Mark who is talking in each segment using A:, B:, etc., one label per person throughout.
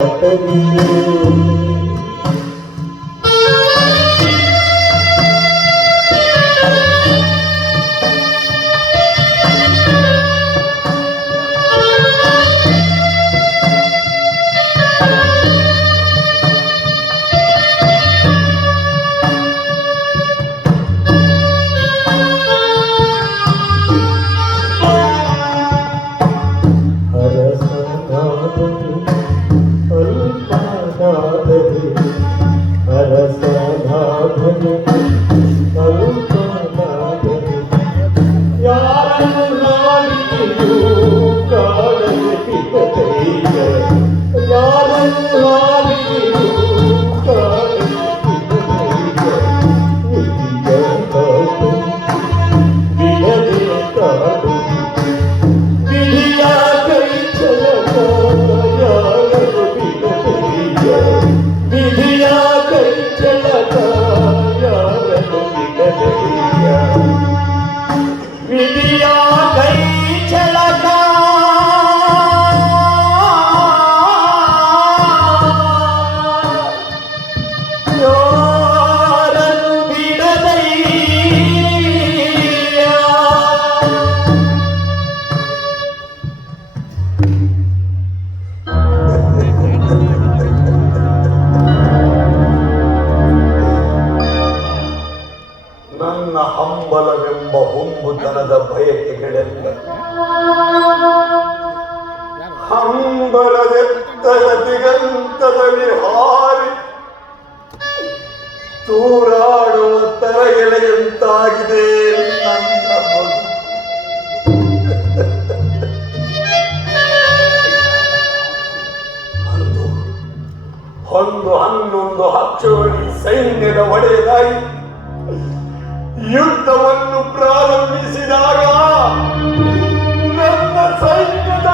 A: Thank you. ಹಂಬಲವೆಂಬ ಹುಂಬುತನದ ಬಯಕೆ ಗೆಳೆಲ್ಲ ಹಂಬಲದೆತ್ತದ ಹಾರಿ ತೂರಾಡುವ ಎಳೆಯಂತಾಗಿದೆ ನನ್ನ ಒಂದು ಹನ್ನೊಂದು ಹಚ್ಚುವಳಿ ಸೈನ್ಯದ ಒಡೆಯದಾಯಿತು ಯುದ್ಧವನ್ನು ಪ್ರಾರಂಭಿಸಿದಾಗ ನಮ್ಮ ಸೈನ್ಯದ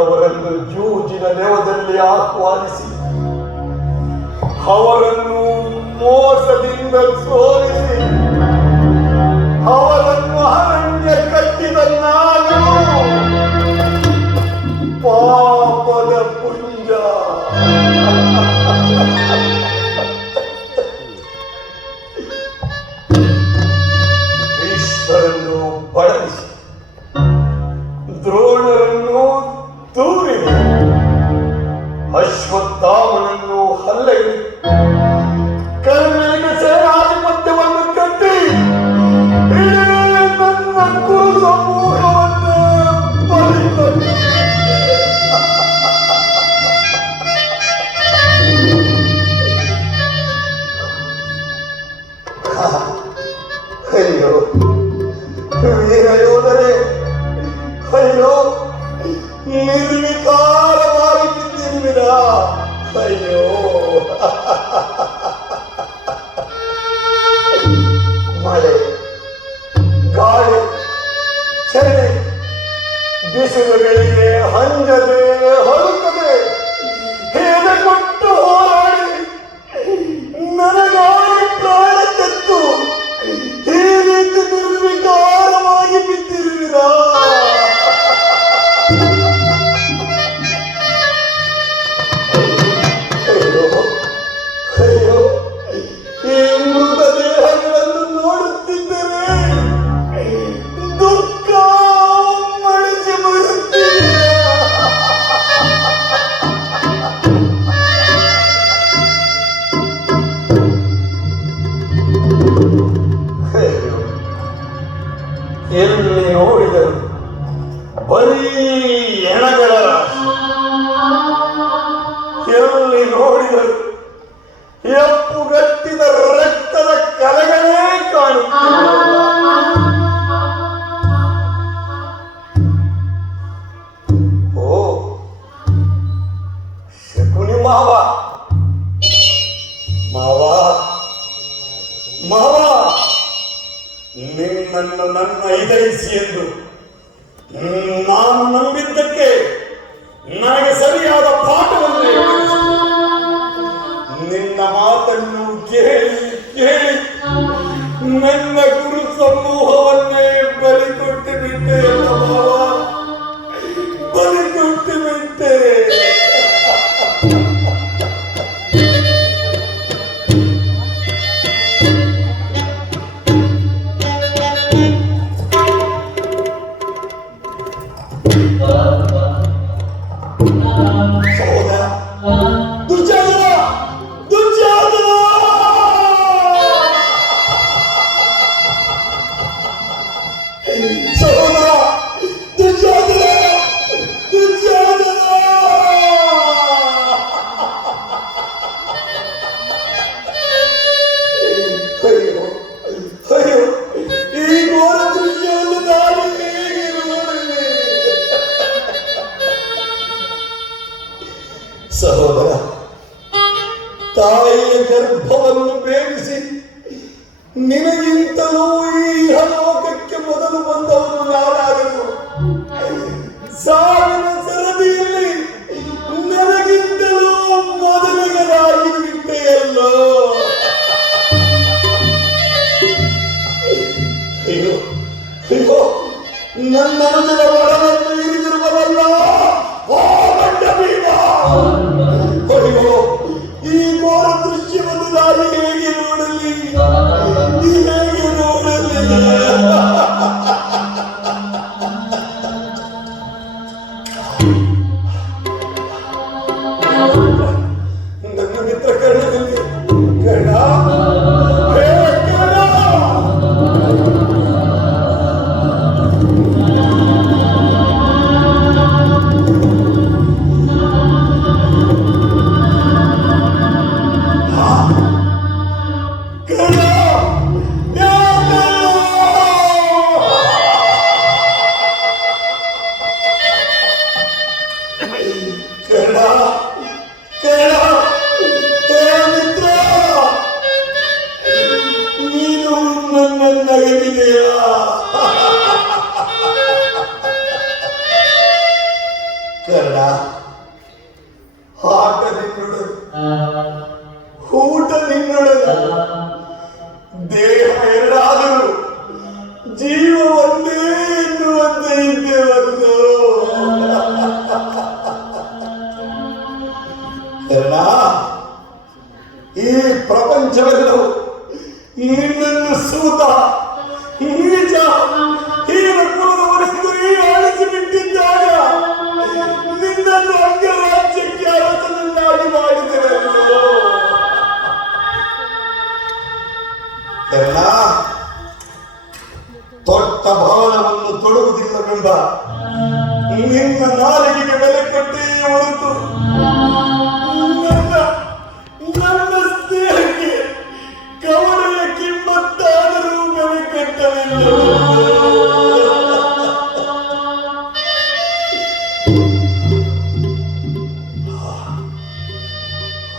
A: ಬಂದವರನ್ನು ಜೂಜಿನ ನೆವದಲ್ಲಿ ಆಹ್ವಾನಿಸಿ ಅವರನ್ನು ಮೋಸದಿಂದ ಸೋಲಿಸಿ ಅವರನ್ನು ಅರಣ್ಯ ಕಟ್ಟಿದ ತಾವನನ್ನು ಹಲ್ಲೆಗೆ ಚಳಿ ಬಿಸಿಲುಗಳಿಗೆ ಹಂಜದೆ ಹೊರುತ್ತದೆ ಹೇಗೆ ಕೊಟ್ಟು ಹೋರಾಡಿ. ನನಗ ನನಗೆ ಸರಿಯಾದ ಪಾಠವನ್ನು ನಿನ್ನ ಮಾತನ್ನು ಕೇಳಿ ಕೇಳಿ ನನ್ನ ಗುರು ಸಮೂಹವನ್ನೇ ಬಲಿಕೊಟ್ಟು ಬಿಟ್ಟೆ സഹോദര ತಾಯಿಯ ಗರ್ಭವನ್ನು ಬೇಗಿಸಿ ನಿನಗೆ 啊。 아 이, 대! ತೊಟ್ಟ ಭವನವನ್ನು ತೊಡುವುದಿಲ್ಲವೆಂಬ ನಿನ್ನ ನಾಲಿಗೆಗೆ ಬೆಲೆ ಕೊಟ್ಟೇ ಹೊರತು ನನ್ನ ಸ್ನೇಹಕ್ಕೆ ಕಿಮ್ಮತ್ತಾದರೂ ಬೆಲೆ ಕಟ್ಟಲಿಲ್ಲ.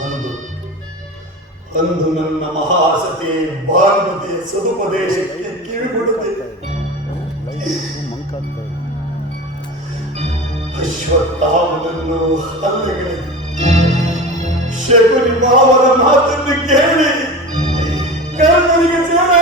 A: ಒಂದು ತಂದು ನನ್ನ ಮಹಾಸತಿ ಭಾನುಮತಿಯ ಸದುಪದೇಶಕ್ಕೆ ಕಿವಿಗೊಡದೆ. ಅಶ್ವತ್ಥಾಮನನ್ನು ಹಲ್ಲಗಳೇ. ಶಕುನಿ ಮಾವನ ಮಾತನ್ನು ಕೇಳಿ ಕರ್ಮನಿಗೆ ಸೇವೆ